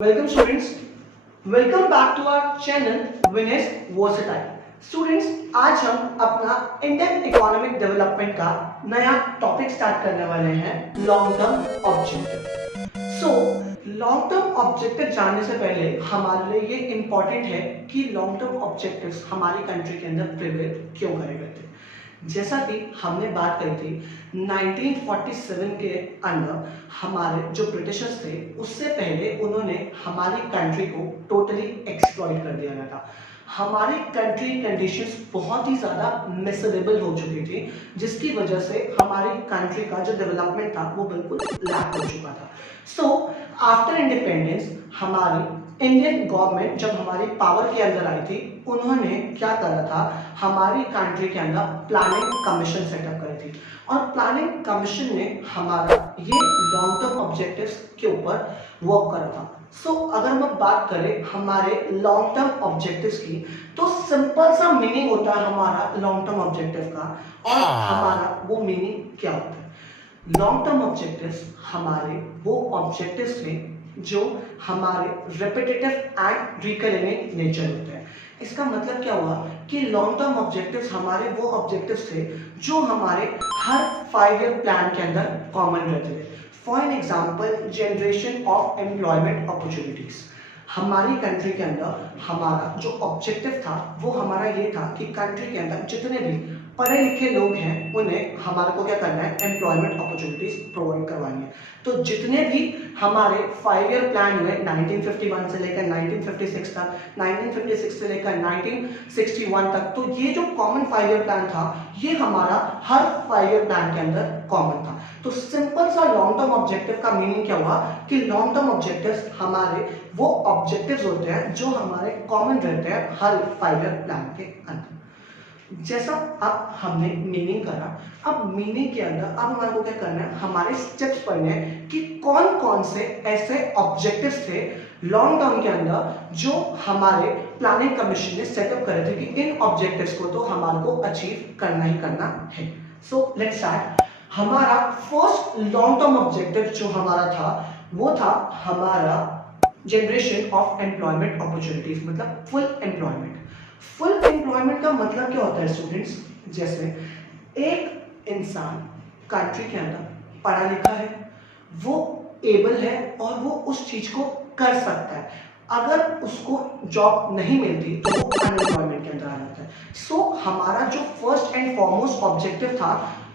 Welcome students, welcome back to our channel Winners Versatile. Students, आज हम अपना Indian economic development का नया टॉपिक स्टार्ट करने वाले हैं, long term objective. So long term objective जानने से पहले हमारे लिए ये इंपॉर्टेंट है कि लॉन्ग टर्म ऑब्जेक्टिव्स हमारी कंट्री के अंदर प्रिवेल क्यों करे गए थे। जैसा कि हमने बात करी थी 1947 के अंदर हमारे जो ब्रिटिशर्स थे उससे पहले उन्होंने हमारी कंट्री को टोटली एक्सप्लॉइट कर दिया गया था। हमारी कंट्री कंडीशंस बहुत ही ज़्यादा मिसरेबल हो चुकी थी, जिसकी वजह से हमारी कंट्री का जो डेवलपमेंट था वो बिल्कुल लैक हो चुका था। सो आफ्टर इंडिपेंडेंस हमारी इंडियन गवर्नमेंट जब हमारी पावर के अंदर आई थी, उन्होंने क्या करा था, हमारी कंट्री के अंदर प्लानिंग कमीशन सेटअप करी थी और प्लानिंग कमीशन ने हमारा ये लॉन्ग टर्म ऑब्जेक्टिव्स के ऊपर वर्क करा था। सो अगर हम बात करें हमारे लॉन्ग टर्म ऑब्जेक्टिव्स की, तो सिंपल सा मीनिंग होता है हमारा लॉन्ग टर्म ऑब्जेक्टिव का, और हमारा वो मीनिंग क्या होता है। लॉन्ग टर्म ऑब्जेक्टिव्स हमारे वो ऑब्जेक्टिव्स में जो हमारे रेपिटेटिव एंड रिकरिंग नेचर होते हैं। इसका मतलब क्या हुआ कि लॉन्ग टर्म ऑब्जेक्टिव्स हमारे वो ऑब्जेक्टिव्स थे जो हमारे हर 5 ईयर प्लान के अंदर कॉमन रहते थे। For an example, generation of employment opportunities. हमारी कंट्री के अंदर हमारा जो ऑब्जेक्टिव था वो हमारा ये था कि कंट्री के अंदर जितने भी पढ़े लिखे लोग हैं उन्हें हमारे को क्या करना है, एम्प्लॉयमेंट अपॉर्चुनिटीज प्रोवाइड करवानी है। तो जितने भी हमारे 5 ईयर प्लान हुए 1951 से लेकर 1956 तक, 1956 से लेकर 1961 तक, तो ये जो कॉमन 5 ईयर प्लान था ये हमारा हर 5 ईयर प्लान के अंदर कॉमन था। तो सिंपल सा लॉन्ग टर्म ऑब्जेक्टिव का मीनिंग क्या हुआ कि लॉन्ग टर्म ऑब्जेक्टिव्स हमारे वो ऑब्जेक्टिव्स होते हैं जो हमारे कॉमन रहते हैं हर 5 ईयर प्लान के अंदर। जैसा अब हमने मीनिंग करा, अब मीनिंग के अंदर अब हमारे को क्या करना है, हमारे स्टेप्स पढ़ने हैं कि कौन कौन से ऐसे ऑब्जेक्टिव्स थे लॉन्ग टर्म के अंदर जो हमारे प्लानिंग कमीशन ने सेटअप करे थे कि इन ऑब्जेक्टिव्स को तो हमारे को अचीव करना ही करना है। So let's start. हमारा फर्स्ट लॉन्ग टर्म ऑब्जेक्टिव जो हमारा था वो था हमारा जनरेशन ऑफ एम्प्लॉयमेंट अपॉर्चुनिटीज, मतलब फुल एम्प्लॉयमेंट। फुल एम्प्लॉयमेंट का मतलब क्या होता है स्टूडेंट्स, जैसे एक इंसान कंट्री के अंदर पढ़ा लिखा है, वो एबल है और वो उस चीज को कर सकता है। अगर उसको जॉब नहीं मिलती तो वो अनएम्प्लॉयमेंट के अंदर आ जाता है। सो हमारा जो फर्स्ट एंड फॉरमोस्ट ऑब्जेक्टिव था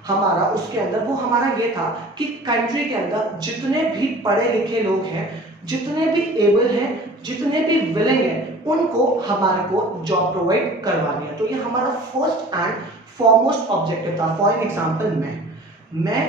हमारा उसके अंदर, वो हमारा ये था कि कंट्री के अंदर जितने भी पढ़े लिखे लोग हैं, जितने भी एबल हैं, जितने भी विलिंग हैं, उनको हमारे को जॉब प्रोवाइड करवानी है। तो ये हमारा फर्स्ट एंड फॉरमोस्ट ऑब्जेक्टिव था। फॉर एग्जांपल, मैं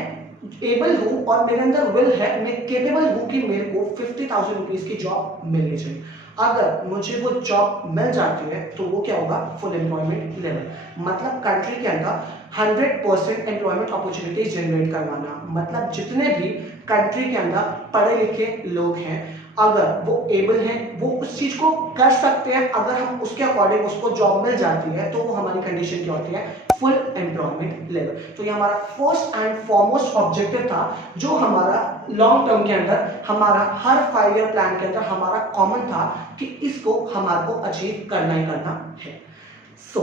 एबल हूं और मेरे अंदर विल है, मैं केपेबल हूं कि मेरे को 50,000 रुपीज की जॉब मिलनी चाहिए। अगर मुझे वो जॉब मिल जाती है तो वो क्या होगा, फुल एम्प्लॉयमेंट लेवल, मतलब कंट्री के अंदर 100% एम्प्लॉयमेंट अपॉर्चुनिटीज जनरेट करवाना। मतलब जितने भी कंट्री के अंदर पढ़े लिखे लोग हैं, अगर वो एबल हैं, वो उस चीज को कर सकते हैं, अगर हम उसके अकॉर्डिंग उसको जॉब मिल जाती है तो वो हमारी कंडीशन क्या होती है, फुल एम्प्लॉयमेंट लेवल। तो ये हमारा फर्स्ट एंड फॉरमोस्ट ऑब्जेक्टिव था जो हमारा लॉन्ग टर्म के अंदर हमारा हर 5 ईयर प्लान के अंदर हमारा कॉमन था कि इसको हमारे को अचीव करना ही करना है। सो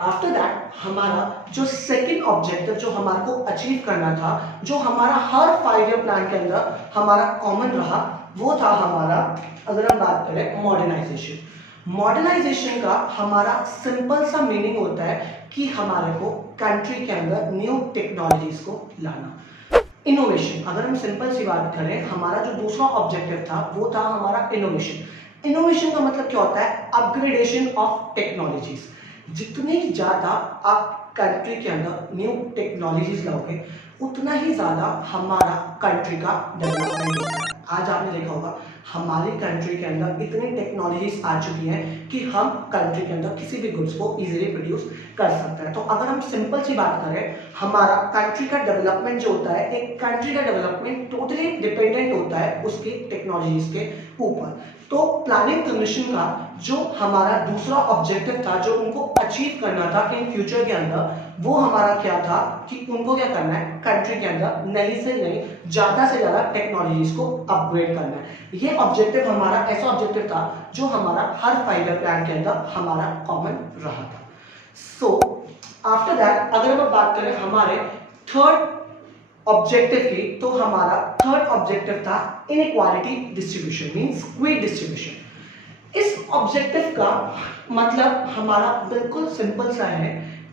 आफ्टर दैट हमारा जो सेकंड ऑब्जेक्टिव जो हमारे को अचीव करना था, जो हमारा हर 5 ईयर प्लान के अंदर हमारा कॉमन रहा, वो था हमारा, अगर हम बात करें मॉडर्नाइजेशन। मॉडर्नाइजेशन का हमारा सिंपल सा मीनिंग होता है कि हमारे को कंट्री के अंदर न्यू टेक्नोलॉजीज को लाना। इनोवेशन, अगर हम सिंपल सी बात करें, हमारा जो दूसरा ऑब्जेक्टिव था वो था हमारा इनोवेशन। इनोवेशन का मतलब क्या होता है, अपग्रेडेशन ऑफ टेक्नोलॉजीज। जितनी ज्यादा आप कंट्री के अंदर न्यू टेक्नोलॉजीज लाओगे उतना ही ज्यादा हमारा कंट्री का डेवलपमेंट होगा। आज आपने देखा होगा हमारी कंट्री के अंदर इतनी टेक्नोलॉजीज आ चुकी हैं कि हम कंट्री के अंदर किसी भी गुड्स को इजीली प्रोड्यूस कर सकते हैं। तो अगर हम सिंपल सी बात करें, हमारा कंट्री का डेवलपमेंट जो होता है, एक कंट्री का डेवलपमेंट टोटली डिपेंडेंट होता है उसकी टेक्नोलॉजीज के ऊपर। तो प्लानिंग कमीशन का जो हमारा दूसरा ऑब्जेक्टिव था जो उनको अचीव करना था इन फ्यूचर के अंदर, वो हमारा क्या था कि उनको क्या करना है, कंट्री के अंदर नई से नई ज्यादा से ज्यादा टेक्नोलॉजीज को अपग्रेड करना है। ये ये ऑब्जेक्टिव हमारा ऐसा ऑब्जेक्टिव था जो हमारा हर 5 ईयर प्लान के अंदर हमारा कॉमन रहा था। सो आफ्टर दैट अगर हम बात करें हमारे थर्ड ऑब्जेक्टिव की, तो हमारा थर्ड ऑब्जेक्टिव था inequality distribution means squeeze distribution. इस ऑब्जेक्टिव का मतलब हमारा बिल्कुल सिंपल सा है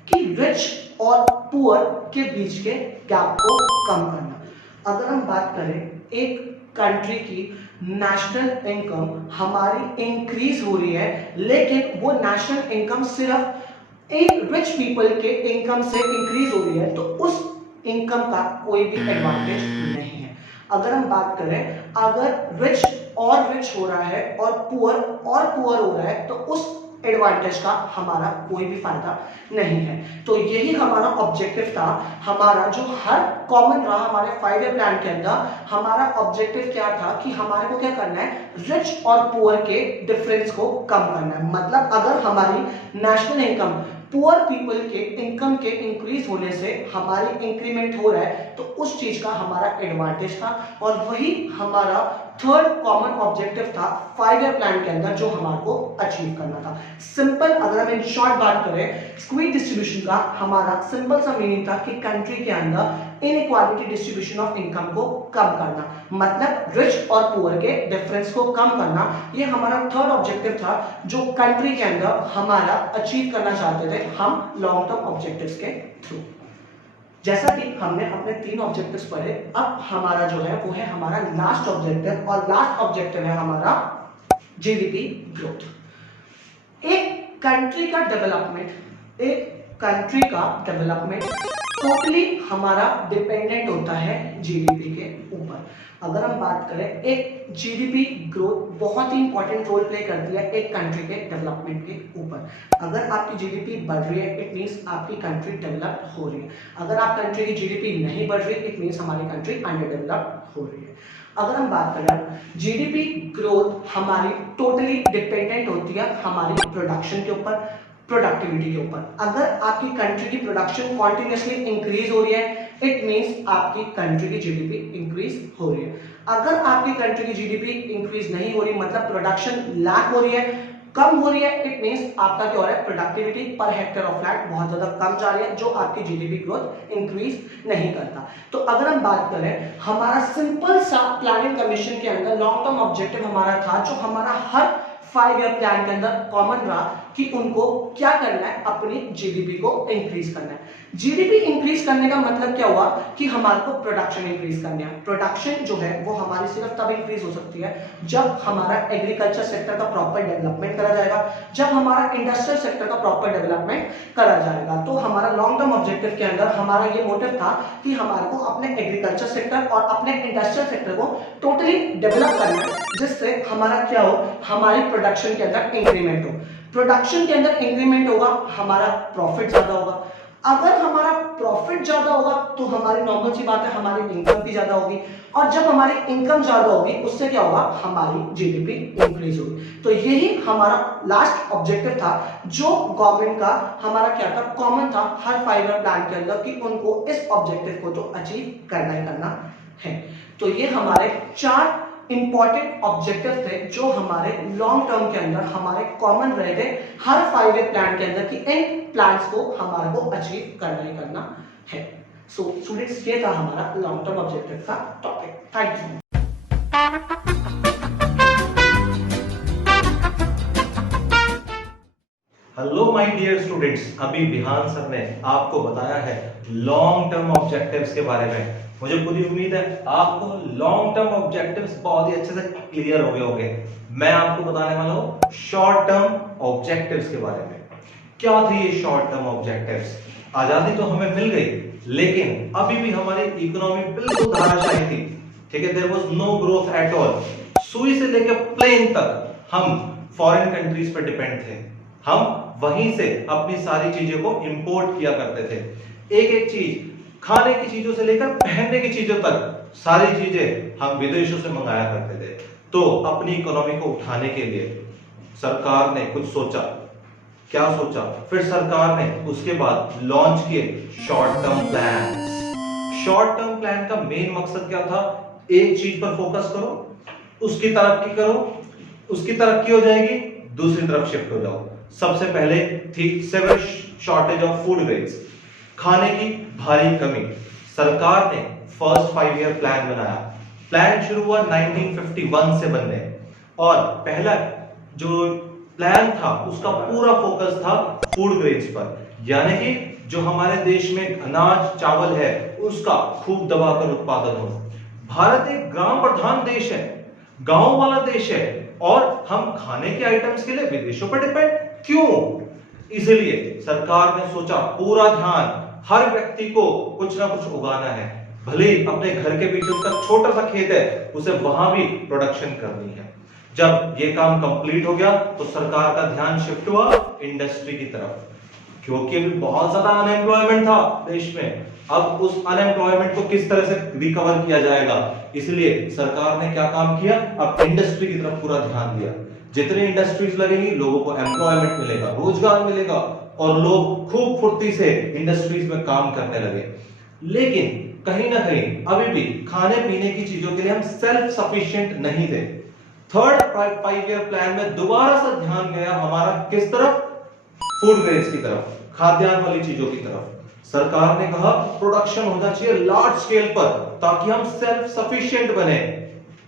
कि रिच और पुअर के बीच के गैप को कम करना। अगर हम बात करें एक कंट्री की नेशनल इनकम हमारी इंक्रीज हो रही है, लेकिन वो नेशनल इनकम सिर्फ एक रिच पीपल के इनकम से इंक्रीज हो रही है, तो उस इनकम का कोई भी एडवांटेज नहीं है। अगर हम बात करें अगर रिच और रिच हो रहा है और पुअर हो रहा है, तो उस एडवांटेज का हमारा कोई भी फायदा नहीं है। तो यही हमारा ऑब्जेक्टिव था, हमारा जो हर कॉमन रहा हमारे 5 ईयर प्लान के अंदर। हमारा ऑब्जेक्टिव क्या था कि हमारे को क्या करना है, रिच और पुअर के डिफरेंस को कम करना है। मतलब अगर हमारी नेशनल इनकम पुअर पीपल के इनकम के इंक्रीज होने से हमारी इंक्रीमेंट हो रहा है, तो उस चीज का हमारा एडवांटेज था, और वही हमारा थर्ड कॉमन ऑब्जेक्टिव था 5 ईयर प्लान के अंदर जो हमारे को अचीव करना था। सिंपल अगर हम इन शॉर्ट बात करें, स्क्वीज डिस्ट्रीब्यूशन का हमारा सिंपल सा मीनिंग था कि कंट्री के अंदर इनइक्वालिटी डिस्ट्रीब्यूशन ऑफ इनकम को कम करना, मतलब रिच और पुअर के डिफरेंस को कम करना। ये हमारा थर्ड ऑब्जेक्टिव था जो कंट्री के अंदर हमारा अचीव करना चाहते थे हम लॉन्ग टर्म ऑब्जेक्टिव्स के थ्रू। जैसा कि हमने अपने 3 ऑब्जेक्टिव्स पढ़े, अब हमारा जो है वो है हमारा लास्ट ऑब्जेक्टिव, और लास्ट ऑब्जेक्टिव है हमारा जीडीपी ग्रोथ। एक कंट्री का डेवलपमेंट टोटली हमारा डिपेंडेंट होता है जीडीपी के ऊपर। अगर हम बात करें, एक जीडीपी ग्रोथ बहुत ही इंपॉर्टेंट रोल प्ले करती है एक कंट्री के डेवलपमेंट के ऊपर। अगर आपकी जीडीपी बढ़ रही है, इट मींस आपकी कंट्री डेवलप हो रही है। अगर आप कंट्री की जीडीपी नहीं बढ़ रही, इट मींस हमारी कंट्री अंडर डेवलप हो रही है। अगर हम बात करें, जीडीपी ग्रोथ हमारी टोटली डिपेंडेंट होती है हमारी प्रोडक्शन के ऊपर, प्रोडक्टिविटी के ऊपर। अगर आपकी कंट्री की प्रोडक्शन कॉन्टिन्यूसली इंक्रीज हो रही है, इट मींस आपकी कंट्री की जीडीपी इंक्रीज हो रही है। अगर आपकी कंट्री की जीडीपी इंक्रीज नहीं हो रही, मतलब प्रोडक्शन लैक हो रही है, कम हो रही है, इट मींस आपका क्या हो रहा है, productivity per hectare of land बहुत ज्यादा कम जा रही है, जो आपकी जीडीपी ग्रोथ इंक्रीज नहीं करता। तो अगर हम बात करें, हमारा सिंपल सा प्लानिंग कमीशन के अंदर लॉन्ग टर्म ऑब्जेक्टिव हमारा था जो हमारा हर 5 ईयर प्लान के अंदर कॉमन रहा कि उनको क्या करना है, अपनी जीडीपी को इंक्रीज करना है। जीडीपी इंक्रीज करने का मतलब क्या हुआ कि हमारे को प्रोडक्शन इंक्रीज करना है। प्रोडक्शन जो है वो हमारी सिर्फ तब इंक्रीज हो सकती है जब हमारा एग्रीकल्चर सेक्टर का प्रॉपर डेवलपमेंट करा जाएगा, जब हमारा इंडस्ट्रियल सेक्टर का प्रॉपर डेवलपमेंट करा जाएगा। तो हमारा लॉन्ग टर्म ऑब्जेक्टिव के अंदर हमारा ये मोटिव था कि हमारे को अपने एग्रीकल्चर सेक्टर और अपने इंडस्ट्रियल सेक्टर को टोटली डेवलप करना है, जिससे हमारा क्या हो, हमारी प्रोडक्शन के अंदर इंक्रीमेंट हो। प्रोडक्शन के अंदर इंक्रीमेंट होगा, हमारा प्रॉफिट ज्यादा होगा। अगर हमारा प्रॉफिट ज्यादा होगा तो हमारी नॉर्मल सी बात है, हमारी इनकम भी ज्यादा होगी, और जब हमारी इनकम ज्यादा होगी उससे क्या होगा, हमारी जीडीपी इंक्रीज होगी। तो यही हमारा लास्ट ऑब्जेक्टिव था जो गवर्नमेंट का हमारा क्या था, कॉमन था हर 5 ईयर प्लान के अंदर कि उनको इस ऑब्जेक्टिव को तो अचीव करना ही करना है। तो ये हमारे 4 इंपॉर्टेंट ऑब्जेक्टिव थे जो हमारे लॉन्ग टर्म के अंदर हमारे कॉमन रहे थे हर 5 ईयर प्लान के अंदर कि इन प्लान्स को हमारे को अचीव करना ही करना है। सो स्टूडेंट्स, ये था हमारा लॉन्ग टर्म ऑब्जेक्टिव का topic. Thank you. Hello my dear students, अभी विहान सर ने आपको बताया है लॉन्ग टर्म ऑब्जेक्टिव्स के बारे में। मुझे पूरी उम्मीद है आपको लॉन्ग टर्म ऑब्जेक्टिव्स बहुत ही अच्छे से क्लियर हो गए होंगे। मैं आपको बताने वाला हूँ शॉर्ट टर्म ऑब्जेक्टिव्स के बारे में। क्या थे ये शॉर्ट टर्म ऑब्जेक्टिव्स? आजादी तो हमें मिल गई, लेकिन अभी भी हमारी इकोनॉमी बिल्कुल धराशायी थी। ठीक है, there was no growth at all. सुई से लेकर प्लेन तक हम फॉरेन कंट्रीज पर डिपेंड थे। हम वहीं से अपनी सारी चीजों को इंपोर्ट किया करते थे। एक एक चीज, खाने की चीजों से लेकर पहनने की चीजों तक सारी चीजें हम विदेशों से मंगाया करते थे। तो अपनी इकोनॉमी को उठाने के लिए सरकार ने कुछ सोचा। क्या सोचा? फिर सरकार ने उसके बाद लॉन्च किए short term plan. Short term plan का मेन मकसद क्या था? एक चीज पर फोकस करो, उसकी तरक्की करो, उसकी तरक्की हो जाएगी, दूसरी तरफ शिफ्ट हो जाओ। सबसे पहले थी severe shortage of food grains, खाने की भारी कमी। सरकार ने फर्स्ट 5 ईयर प्लान बनाया। प्लान शुरू हुआ 1951 से बनने, और पहला जो प्लान था उसका पूरा फोकस था फूड ग्रेन्स पर, यानी कि जो हमारे देश में अनाज चावल है उसका खूब दबाकर उत्पादन हो। भारत एक ग्राम प्रधान देश है, गांव वाला देश है, और हम खाने के आइटम्स के लिए विदेशों पर डिपेंड क्यों? इसलिए सरकार ने सोचा पूरा ध्यान हर व्यक्ति को कुछ ना कुछ उगाना है, भले ही अपने घर के पीछे उसका छोटा सा खेत है, उसे वहां भी प्रोडक्शन करनी है। जब ये काम कंप्लीट हो गया तो सरकार का ध्यान शिफ्ट हुआ इंडस्ट्री की तरफ, क्योंकि अभी बहुत ज्यादा अनएम्प्लॉयमेंट था देश में। अब उस अनएम्प्लॉयमेंट को किस तरह से रिकवर किया जाएगा, इसलिए सरकार ने क्या काम किया, अब इंडस्ट्री की तरफ पूरा ध्यान दिया। जितनी इंडस्ट्रीज लगेंगी लोगों को एम्प्लॉयमेंट मिलेगा, रोजगार मिलेगा, और लोग खूब फुर्ती से इंडस्ट्रीज में काम करने लगे। लेकिन कहीं ना कहीं अभी भी खाने पीने की चीजों के लिए हम सेल्फ सफिशिएंट नहीं थे। थर्ड 5 ईयर प्लान में दोबारा से ध्यान गया हमारा किस तरफ, फूड ग्रेन्स की तरफ, खाद्यान्न वाली चीजों की तरफ। सरकार ने कहा प्रोडक्शन होना चाहिए लार्ज स्केल पर ताकि हम सेल्फ सफिशिएंट बने।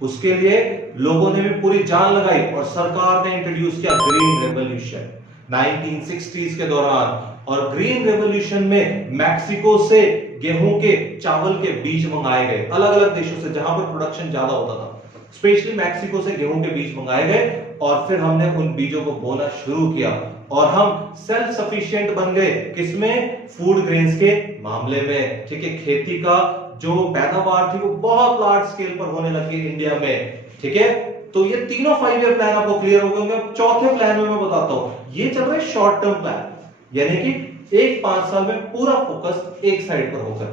उसके लिए लोगों ने भी पूरी जान लगाई और सरकार ने इंट्रोड्यूस किया ग्रीन रेवोल्यूशन 1960s के दौरान। और ग्रीन रेवोल्यूशन में मैक्सिको से गेहूं के चावल के बीज मंगाए गए, अलग अलग देशों से जहां पर प्रोडक्शन ज्यादा होता था, स्पेशली मैक्सिको से गेहूं के बीज मंगाए गए, और फिर हमने उन बीजों को बोना शुरू किया और हम सेल्फ सफिशिएंट बन गए। किसमें? फूड ग्रेन्स के मामले में। ठीक है, खेती का जो पैदावार थी वो बहुत लार्ज स्केल पर होने लगी इंडिया में। ठीक है, तो ये तीनों 5 ईयर प्लान आपको क्लियर हो गए होंगे। अब चौथे प्लान में मैं बताता हूं, ये चल रहा है शॉर्ट टर्म प्लान, यानी कि एक 5 साल में पूरा फोकस एक साइड पर होकर।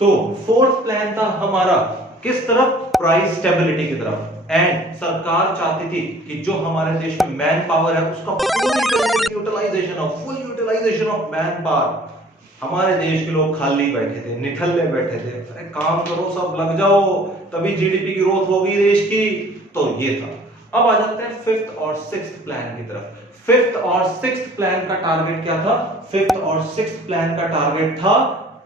तो फोर्थ प्लान था हमारा किस तरफ, प्राइस स्टेबिलिटी की तरफ। एंड सरकार चाहती थी कि जो हमारे देश में मैन पावर है उसका पूरी यूटिलाइजेशन हो, full utilisation of manpower. हमारे देश के लोग खाली बैठे थे, निठल्ले बैठे थे, अरे काम करो, सब लग जाओ, तभी जीडीपी की ग्रोथ होगी देश की। तो ये था। अब आ जाते हैं फिफ्थ और सिक्स्थ प्लान की तरफ। फिफ्थ और सिक्स्थ प्लान का टारगेट क्या था? फिफ्थ और सिक्स्थ प्लान का टारगेट था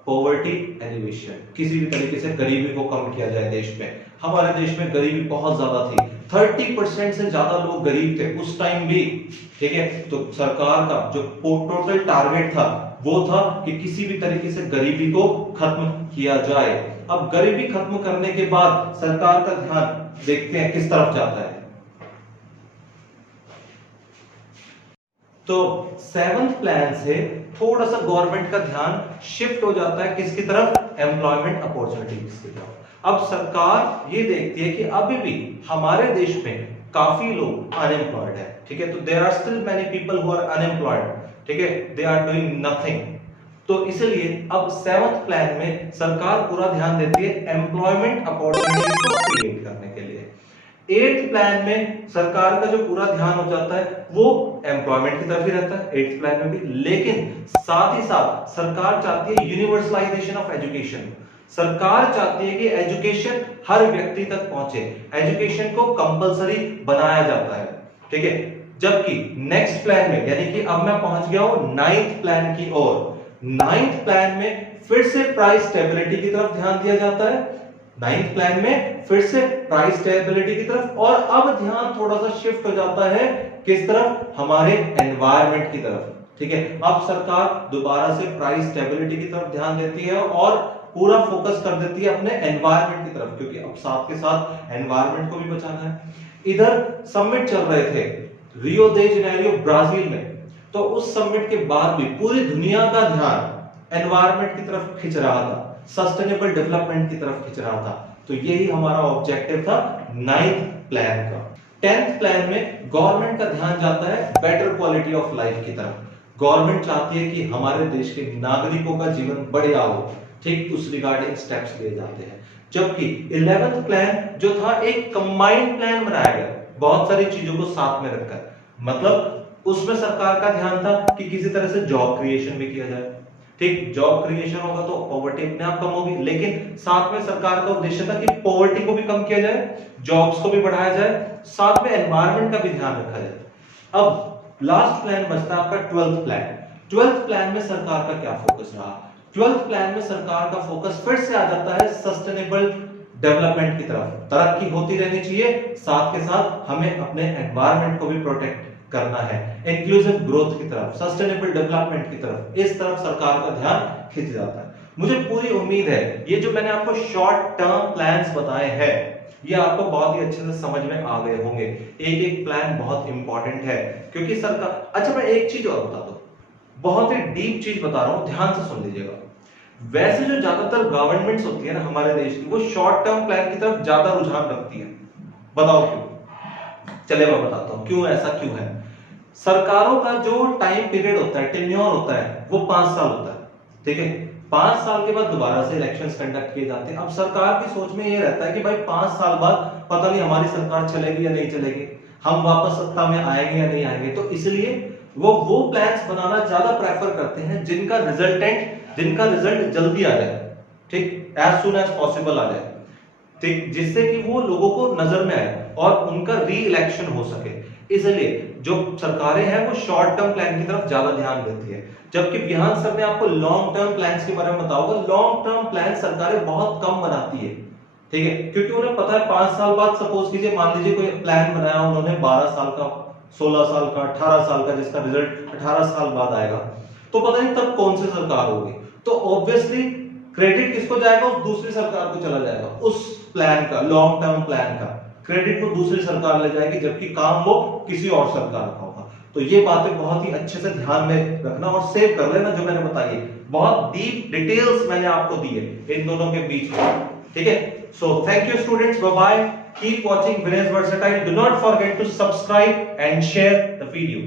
पॉवर्टी एलिवेशन, किसी भी तरीके से गरीबी को कम किया जाए देश में। हमारे देश में गरीबी बहुत ज्यादा थी, 30% से ज्यादा लोग गरीब थे उस टाइम भी। ठीक है, तो सरकार का जो टोटल टारगेट था वो था कि किसी भी तरीके से गरीबी को खत्म किया जाए। अब गरीबी खत्म करने के बाद सरकार का ध्यान देखते हैं किस तरफ जाता है। तो 7th प्लान से थोड़ा सा गवर्नमेंट का ध्यान शिफ्ट हो जाता है किसकी तरफ? एम्प्लॉयमेंट अपॉर्चुनिटीज की तरफ। अब सरकार ये देखती है कि अभी भी हमारे देश में काफी लोग अनएम्प्लॉयड है। ठीक है, तो there are still many people who are unemployed. ठीक है, दे आर डूइंग नथिंग। तो इसलिए अब 7th प्लान में सरकार पूरा ध्यान देती है एम्प्लॉयमेंट अपॉर्चुनिटीज को क्रिएट करने के लिए। 8th प्लान में सरकार का जो पूरा ध्यान हो जाता है वो एम्प्लॉयमेंट की तरफ ही रहता है 8th प्लान में भी, लेकिन साथ ही साथ सरकार चाहती है यूनिवर्सलाइजेशन ऑफ एजुकेशन। सरकार चाहती है कि एजुकेशन हर व्यक्ति तक पहुंचे, एजुकेशन को कंपलसरी बनाया जाता है। ठीक है, जबकि नेक्स्ट प्लान में, यानी कि अब मैं पहुंच गया हूं 9th प्लान की ओर। 9th प्लान में फिर से प्राइस स्टेबिलिटी की तरफ ध्यान दिया जाता है। 9th प्लान में फिर से प्राइस स्टेबिलिटी की तरफ, और अब ध्यान थोड़ा सा शिफ्ट हो जाता है किस तरफ? हमारे एनवायरनमेंट की तरफ। ठीक है, अब सरकार दोबारा से प्राइस स्टेबिलिटी की तरफ ध्यान देती है और पूरा फोकस कर देती है अपने एनवायरनमेंट की तरफ, क्योंकि अब साथ के साथ एनवायरनमेंट को भी बचाना है। इधर समिट चल रहे थे रियो दे जनेरियो ब्राजील में, तो उस समिट के बाद भी पूरी दुनिया का ध्यान एनवायरनमेंट की तरफ खिंच रहा था, सस्टेनेबल डेवलपमेंट की तरफ खिंच रहा था। तो यही हमारा ऑब्जेक्टिव था 9th प्लान का। 10th प्लान में गवर्नमेंट का ध्यान जाता है बेटर क्वालिटी ऑफ लाइफ की तरफ। गवर्नमेंट चाहती है कि हमारे देश के नागरिकों का जीवन बढ़िया हो, ठीक उस रिगार्डिंग स्टेप्स लिए जाते हैं। जबकि 11th प्लान जो था एक कंबाइंड प्लान बनाया गया, बहुत सारी चीजों को साथ में रखकर, मतलब उसमें सरकार का ध्यान था कि किसी तरह से जॉब क्रिएशन भी किया जाए। ठीक, जॉब क्रिएशन होगा तो पॉवर्टी अपने आप कम होगी, लेकिन साथ में सरकार का उद्देश्य था कि पॉवर्टी को भी कम किया जाए, जॉब्स को भी बढ़ाया जाए, साथ में एनवायरनमेंट का भी ध्यान रखा जाए। अब लास्ट प्लान बचता है आपका 12th प्लान। 12th प्लान में सरकार का क्या फोकस रहा? 12th प्लान में सरकार का फोकस फिर से आ जाता है सस्टेनेबल डेवलपमेंट की तरफ। तरक्की होती रहनी चाहिए, साथ के साथ हमें अपने एनवायरनमेंट को भी प्रोटेक्ट करना है, इंक्लूसिव ग्रोथ की तरफ, सस्टेनेबल डेवलपमेंट की तरफ, इस तरफ सरकार का ध्यान खिंच जाता है। मुझे पूरी उम्मीद है ये जो मैंने आपको शॉर्ट टर्म प्लान्स बताए हैं ये आपको बहुत ही अच्छे से समझ में आ गए होंगे। एक एक प्लान बहुत इंपॉर्टेंट है क्योंकि सरकार, अच्छा मैं एक चीज और बता दूं, बहुत ही डीप चीज बता रहा हूं, ध्यान से सुन लीजिएगा। वैसे जो ज्यादातर गवर्नमेंट्स होती है ना हमारे देश की, वो शॉर्ट टर्म प्लान की तरफ ज्यादा रुझान रखती है। बताओ क्यों? चले मैं बताता हूं क्यों, ऐसा क्यों है। सरकारों का जो टाइम पीरियड होता है, टेन्योर होता है, वो 5 साल होता है, ठीक है। 5 साल के बाद दोबारा से इलेक्शंस कंडक्ट किए जाते हैं। अब सरकार की सोच में ये रहता है कि भाई 5 साल बाद पता नहीं हमारी सरकार चलेगी या नहीं चलेगी, हम वापस सत्ता में आएंगे या नहीं आएंगे, तो इसलिए वो प्लान्स बनाना ज्यादा प्रेफर करते हैं जिनका रिजल्ट जल्दी आ जाए, ठीक, एज सुन एज पॉसिबल आ जाए, ठीक, जिससे कि वो लोगों को नजर में आए और उनका री इलेक्शन हो सके। इसलिए जो सरकारें हैं वो शॉर्ट टर्म प्लान की तरफ ज्यादा ध्यान देती है, जबकि विहान सर ने आपको लॉन्ग टर्म प्लान्स के बारे में बताओगे। लॉन्ग टर्म प्लान सरकारें बहुत कम बनाती है, ठीक है, क्योंकि उन्हें पता है 5 साल बाद सपोज कीजिए, मान लीजिए कोई प्लान बनाया उन्होंने 12 साल का, 16 साल का, 18 साल का, जिसका रिजल्ट 18 साल बाद आएगा, तो पता नहीं तब कौन सी सरकार होगी, तो ऑब्वियसली क्रेडिट किसको जाएगा? उस दूसरी सरकार को चला जाएगा, उस प्लान का, लॉन्ग टर्म प्लान का क्रेडिट को दूसरी सरकार ले जाएगी, जबकि काम वो किसी और सरकार का होगा। तो ये बातें बहुत ही अच्छे से ध्यान में रखना और सेव कर लेना जो मैंने बताई। बहुत डीप डिटेल्स मैंने आपको दी है इन दोनों के बीच में, ठीक है। So thank you students, bye bye, keep watching Vinesh versatile, do not forget to subscribe and share the video.